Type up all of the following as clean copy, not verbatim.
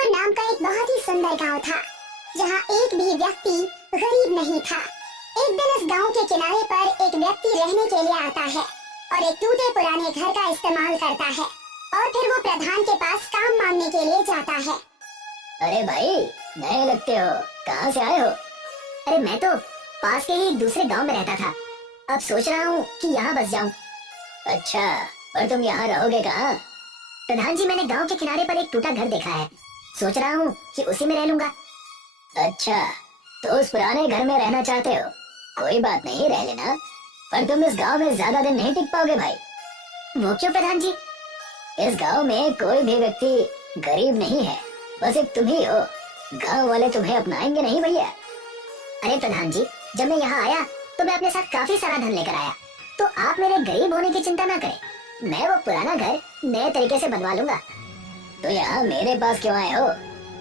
ललितपुर नाम का एक बहुत ही सुंदर गांव था, जहां एक भी व्यक्ति गरीब नहीं था। एक दिन इस गांव के किनारे पर एक व्यक्ति रहने के लिए आता है और एक टूटे पुराने घर का इस्तेमाल करता है और फिर वो प्रधान के पास काम मांगने के लिए जाता है। अरे भाई, नए लगते हो, कहाँ से आए हो? अरे मैं तो पास के ही एक दूसरे गांव में रहता था, अब सोच रहा हूँ कि यहाँ बस जाऊँ। अच्छा, पर तुम यहाँ रहोगे कहाँ? प्रधान जी, मैंने गांव के किनारे पर एक टूटा घर देखा है, सोच रहा हूँ कि उसी में रह लूंगा। अच्छा, तो उस पुराने घर में रहना चाहते हो? कोई बात नहीं, रह लेना, पर तुम इस गांव में ज्यादा दिन नहीं टिक पाओगे भाई। वो क्यों प्रधान जी? इस गांव में कोई भी व्यक्ति गरीब नहीं है, बस एक तुम ही हो। गांव वाले तुम्हें अपनाएंगे नहीं भैया। अरे प्रधान जी, जब मैं यहाँ आया तो मैं अपने साथ काफी सारा धन लेकर आया, तो आप मेरे गरीब होने की चिंता ना करें, मैं वो पुराना घर नए तरीके से बनवा लूंगा। तो यहाँ मेरे पास क्यों आए हो?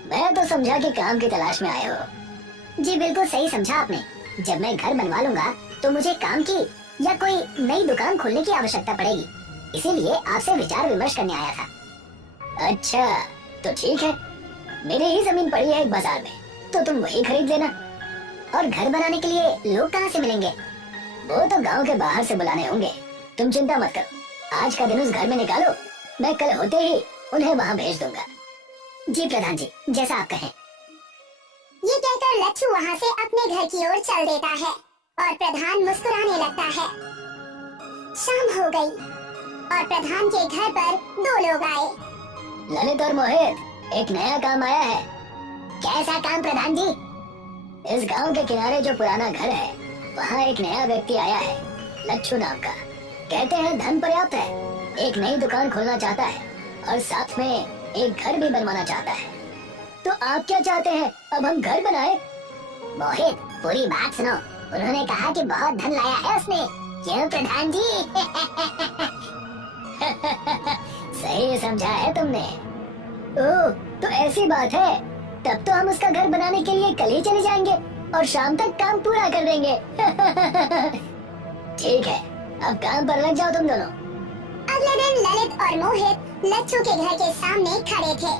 मैं तो समझा कि काम की तलाश में आए हो। जी बिल्कुल सही समझा आपने, जब मैं घर बनवा लूंगा तो मुझे काम की या कोई नई दुकान खोलने की आवश्यकता पड़ेगी, इसीलिए आपसे विचार विमर्श करने आया था। अच्छा, तो ठीक है, मेरी ही जमीन पड़ी है एक बाजार में, तो तुम वही खरीद लेना। और घर बनाने के लिए लोग कहाँ से मिलेंगे? वो तो गांव के बाहर से बुलाने होंगे, तुम चिंता मत करो। आज का दिन उस घर में निकालो, मैं कल होते ही उन्हें वहाँ भेज दूंगा। जी प्रधान जी, जैसा आप कहें। ये कहकर लच्छू वहाँ से अपने घर की ओर चल देता है और प्रधान मुस्कुराने लगता है। शाम हो गई और प्रधान के घर पर दो लोग आए। ललित और मोहित, एक नया काम आया है। कैसा काम प्रधान जी? इस गांव के किनारे जो पुराना घर है, वहाँ एक नया व्यक्ति आया है, लच्छू नाम का। कहते हैं धन पर्याप्त है, एक नई दुकान खोलना चाहता है और साथ में एक घर भी बनवाना चाहता है। तो आप क्या चाहते हैं, अब हम घर बनाए? मोहित, पूरी बात सुनो, उन्होंने कहा कि बहुत धन लाया है उसने। क्यों प्रधान जी? सही समझा है तुमने। ओह, तो ऐसी बात है, तब तो हम उसका घर बनाने के लिए कल ही चले जाएंगे और शाम तक काम पूरा कर देंगे। ठीक है, अब काम पर लग जाओ तुम दोनों। अगले दिन ललित और मोहित लच्छू के घर के सामने खड़े थे।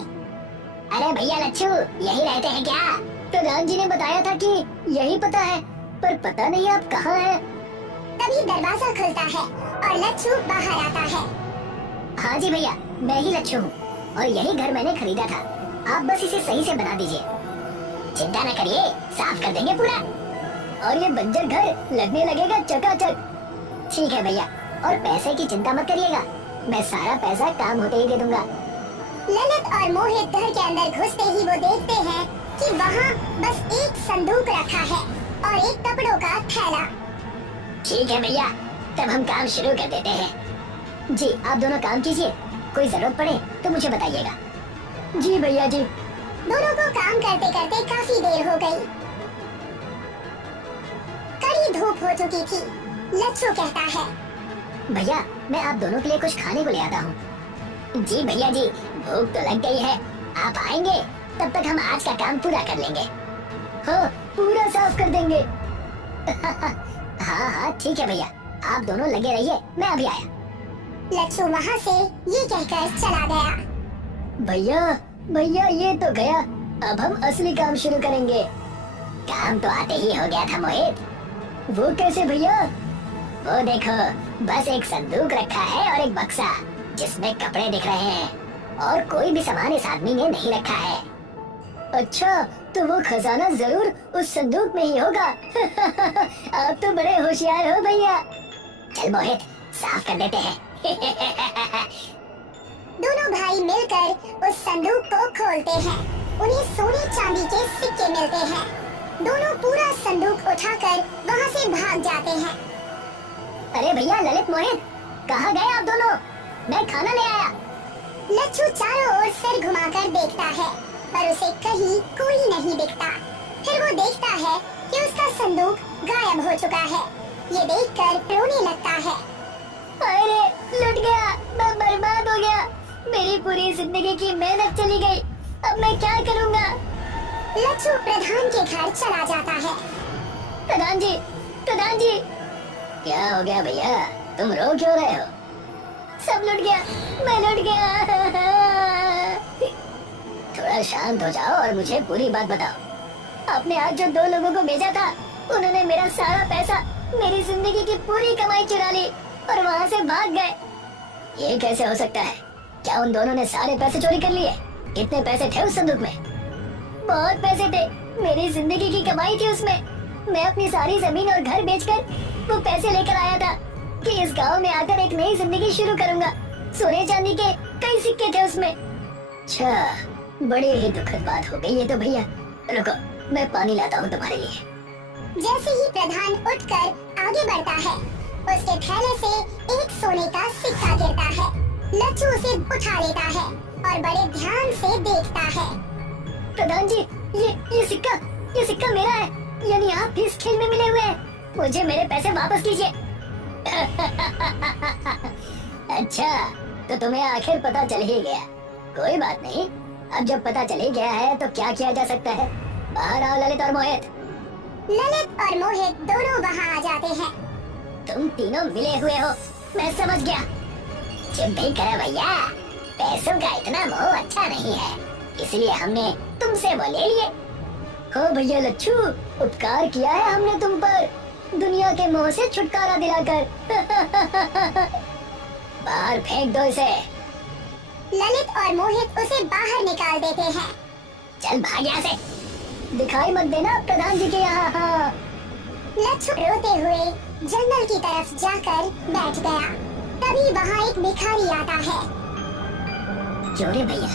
अरे भैया लच्छू, यही रहते हैं क्या? प्रधान जी ने बताया था कि यही पता है, पर पता नहीं आप कहाँ हैं। तभी दरवाजा खुलता है और लच्छू बाहर आता है। हाँ जी भैया, मैं ही लच्छू हूँ और यही घर मैंने खरीदा था, आप बस इसे सही से बना दीजिए। चिंता न करिए, साफ कर देंगे पूरा, और ये बंजर घर लगने लगेगा चकाचक। ठीक है भैया, और पैसे की चिंता मत करिएगा, मैं सारा पैसा काम होते ही दे दूंगा। ललित और मोहित घर के अंदर घुसते ही वो देखते हैं कि वहाँ बस एक संदूक रखा है और एक कपड़ों का थैला। ठीक है भैया, तब हम काम शुरू कर देते हैं। जी आप दोनों काम कीजिए, कोई जरूरत पड़े तो मुझे बताइएगा। जी भैया जी। दोनों को काम करते करते काफी देर हो गई। कड़ी धूप हो चुकी थी। लच्छू कहता है, भैया मैं आप दोनों के लिए कुछ खाने को ले आता हूँ। जी भैया जी, भूख तो लग गई है, आप आएंगे तब तक हम आज का काम पूरा कर लेंगे। हाँ, पूरा साफ कर देंगे। हाँ हाँ ठीक है भैया, आप दोनों लगे रहिए, मैं अभी आया। लच्छू वहाँ से ये कहकर चला गया। भैया भैया ये तो गया, अब हम असली काम शुरू करेंगे। काम तो आते ही हो गया था मोहित। वो कैसे भैया? वो देखो, बस एक संदूक रखा है और एक बक्सा जिसमें कपड़े दिख रहे हैं, और कोई भी सामान इस आदमी ने नहीं रखा है। अच्छा, तो वो खजाना जरूर उस संदूक में ही होगा। आप तो बड़े होशियार हो भैया। चल मोहित, साफ कर देते हैं। दोनों भाई मिलकर उस संदूक को खोलते हैं। उन्हें सोने चांदी के सिक्के मिलते हैं। दोनों पूरा संदूक उठाकर वहाँ से भाग जाते हैं। अरे भैया ललित मोहित, कहाँ गए आप दोनों? मैं खाना ले आया। लच्छू चारों ओर सिर घुमाकर देखता है, पर उसे कहीं कोई नहीं दिखता। फिर वो देखता है कि उसका संदूक गायब हो चुका है। ये देखकर रोने लगता है। अरे लुट गया, मैं बर्बाद हो गया, मेरी पूरी जिंदगी की मेहनत चली गई, अब मैं क्या करूँगा? लच्छू प्रधान के घर चला जाता है। प्रधान जी, प्रधान जी। क्या हो गया भैया, तुम रो क्यों रहे हो? सब लुट गया, मैं लुट गया। थोड़ा बार शांत हो जाओ और मुझे पूरी बात बताओ। आपने आज जो 2 लोगों को भेजा था, उन्होंने मेरा सारा पैसा, मेरी जिंदगी की पूरी कमाई चुरा ली और वहाँ से भाग गए। ये कैसे हो सकता है? क्या उन दोनों ने सारे पैसे चोरी कर लिए? कितने पैसे थे उस संदूक में? बहुत पैसे थे, मेरी जिंदगी की कमाई थी उसमें। मैं अपनी सारी जमीन और घर बेचकर वो पैसे लेकर आया था कि इस गांव में आकर एक नई जिंदगी शुरू करूंगा। सोने चांदी के कई सिक्के थे उसमें। अच्छा, बड़ी ही दुखद बात हो गई ये तो भैया। रुको, मैं पानी लाता हूँ तुम्हारे लिए। जैसे ही प्रधान उठकर आगे बढ़ता है, उसके थैले से एक सोने का सिक्का गिरता है। लच्छू उसे उठा लेता है और बड़े ध्यान से देखता है। प्रधान जी, ये सिक्का मेरा है, यानी आप भी इस खेल में मिले हुए हैं। मुझे मेरे पैसे वापस कीजिए। अच्छा, तो तुम्हें आखिर पता चल ही गया। कोई बात नहीं, अब जब पता चल ही गया है तो क्या किया जा सकता है। बाहर आओ ललित और मोहित। ललित और मोहित दोनों वहाँ आ जाते हैं। तुम तीनों मिले हुए हो, मैं समझ गया। चुप भी करो भैया, पैसों का इतना मोह अच्छा नहीं है, इसलिए हमने तुमसे वो ले लिए। हो भैया लच्छू, उपकार किया है हमने तुम पर, दुनिया के मोह से छुटकारा दिलाकर। बाहर फेंक दो इसे। ललित और मोहित उसे बाहर निकाल देते हैं। चल भाग यहाँ से, दिखाई मत देना प्रधान जी के यहाँ। हाँ। लच्छू रोते हुए जंगल की तरफ जाकर बैठ गया। तभी वहाँ एक भिखारी आता है। क्यों रे भैया,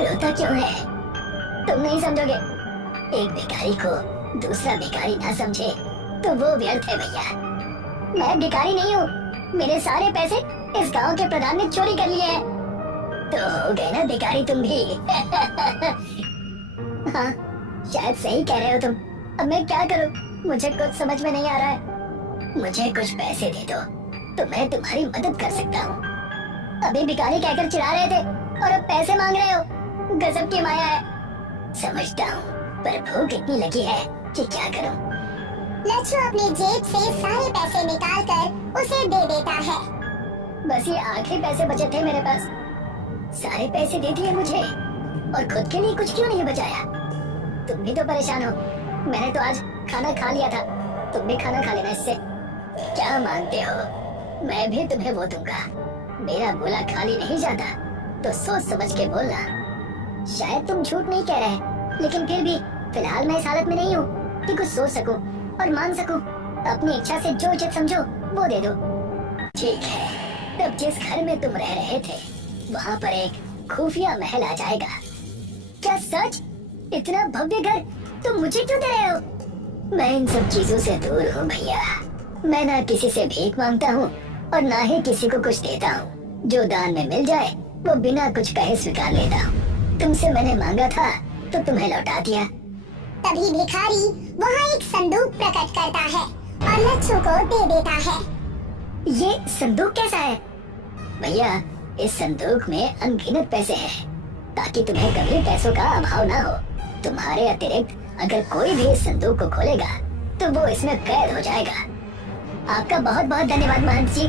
रोता क्यों है? तुम नहीं समझोगे। एक भिखारी को दूसरा भिखारी ना समझे तो वो व्यर्थ है भैया। मैं भिखारी नहीं हूँ, मेरे सारे पैसे इस गांव के प्रधान ने चोरी कर लिए हैं। तो हो गए ना भिखारी तुम भी। हाँ, शायद सही कह रहे हो तुम। अब मैं क्या करूँ, मुझे कुछ समझ में नहीं आ रहा है। मुझे कुछ पैसे दे दो तो मैं तुम्हारी मदद कर सकता हूँ। अभी भिखारी कहकर चिढ़ा रहे थे और अब पैसे मांग रहे हो। गजब की माया है। समझता हूँ, पर भूख इतनी लगी है कि क्या करूँ। लच्छू अपनी जेब से सारे पैसे निकालकर उसे दे देता है। बस ये आखिरी पैसे बचे थे मेरे पास, सारे पैसे दे दिए मुझे और खुद के लिए कुछ क्यों नहीं बचाया। तुम भी तो परेशान हो, मैंने तो आज खाना खा लिया था, तुम भी खाना खा लेना इससे। क्या मानते हो, मैं भी तुम्हें वो दूंगा। मेरा बोला खाली नहीं जाता, तो सोच समझ के बोलना। शायद तुम झूठ नहीं कह रहे, लेकिन फिर भी फिलहाल मैं इस हालत में नहीं हूँ कि कुछ सोच सकूं और मान सकूं। अपनी इच्छा से जो उचित समझो वो दे दो। ठीक है, तब जिस घर में तुम रह रहे थे वहाँ पर एक खुफिया महल आ जाएगा। क्या सच? इतना भव्य घर तुम मुझे क्यों दे रहे हो? मैं इन सब चीजों से दूर हूँ भैया। मैं ना किसी से भीख मांगता हूँ और ना ही किसी को कुछ देता हूँ। जो दान में मिल जाए वो बिना कुछ कहे स्वीकार लेता हूँ। तुमसे मैंने मांगा था तो तुम्हें लौटा दिया। तभी भिखारी वहाँ एक संदूक प्रकट करता है और लच्छू को दे देता है। ये संदूक कैसा है? भैया, इस संदूक में अनगिनत पैसे हैं, ताकि तुम्हें कभी पैसों का अभाव ना हो। तुम्हारे अतिरिक्त अगर कोई भी इस संदूक को खोलेगा तो वो इसमें कैद हो जाएगा। आपका बहुत बहुत धन्यवाद महंत जी।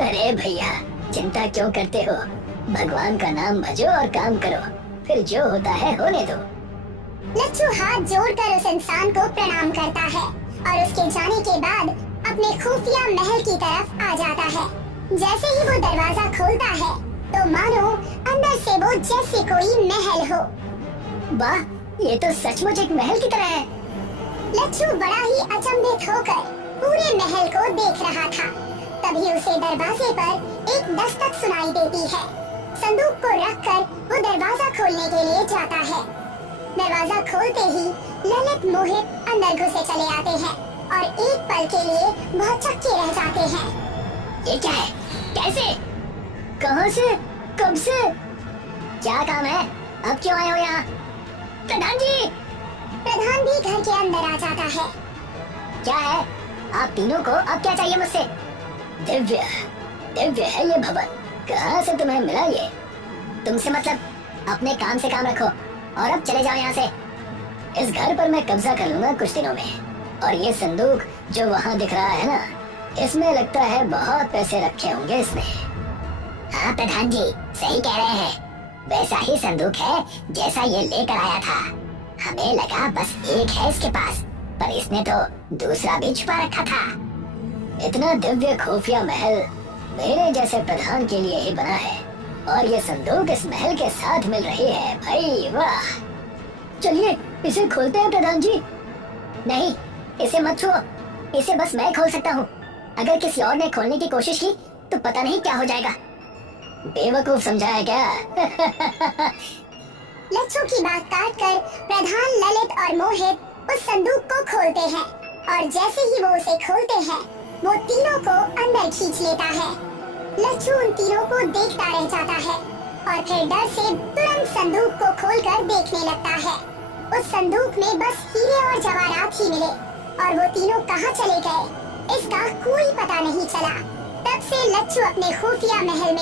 अरे भैया, चिंता क्यों करते हो? भगवान का नाम भजो और काम करो, फिर जो होता है होने दो। लच्छू हाथ जोड़कर उस इंसान को प्रणाम करता है और उसके जाने के बाद अपने खुफिया महल की तरफ आ जाता है। जैसे ही वो दरवाजा खोलता है तो मानो अंदर से वो जैसे कोई महल हो। वाह, ये तो सचमुच एक महल की तरह है। लच्छू बड़ा ही अचंभित होकर पूरे महल को देख रहा था। तभी उसे दरवाजे पर एक दस्तक सुनाई देती है। संदूक को रखकर वो दरवाजा खोलने के लिए जाता है। दरवाजा खोलते ही ललित मोहित अंदर घुसे चले आते हैं और एक पल के लिए बहुत चक्के रह जाते हैं। ये क्या है? कैसे? कहाँ से? कब से? क्या काम है? अब क्यों आए हो यहाँ? प्रधान जी! प्रधान भी घर के अंदर आ जाता है। क्या है? आप तीनों को अब क्या चाहिए मुझसे? दिव्य, दिव्य है ये भवन। कहाँ से तुम्हें मिला ये? तुमसे मतलब, अपने काम से काम रखो और अब चले जाओ यहाँ से। इस घर पर मैं कब्जा कर लूंगा कुछ दिनों में। और ये संदूक जो वहाँ दिख रहा है ना, इसमें लगता है बहुत पैसे रखे होंगे इसमें। हाँ प्रधान जी, सही कह रहे हैं। वैसा ही संदूक है जैसा ये लेकर आया था। हमें लगा बस एक है इसके पास, पर इसने तो दूसरा भी छुपा रखा था। इतना दिव्य खुफिया महल मेरे जैसे प्रधान के लिए ही बना है, और ये संदूक इस महल के साथ मिल रही है। भाई वाह! चलिए इसे खोलते हैं प्रधान जी। नहीं, इसे मत छुओ, इसे बस मैं खोल सकता हूँ। अगर किसी और ने खोलने की कोशिश की तो पता नहीं क्या हो जाएगा। बेवकूफ समझाया क्या? लच्छू की बात काटकर प्रधान ललित और मोहित उस संदूक को खोलते हैं, और जैसे ही वो उसे खोलते हैं वो तीनों को अंदर खींच लेता है। लच्छू उन तीनों को देखता रह जाता है और फिर डर से तुरंत संदूक को खोलकर देखने लगता है। उस संदूक में बस हीरे और जवाहरात ही मिले और वो तीनों कहाँ चले गए इसका कोई पता नहीं चला। तब से लच्छू अपने खुफिया महल में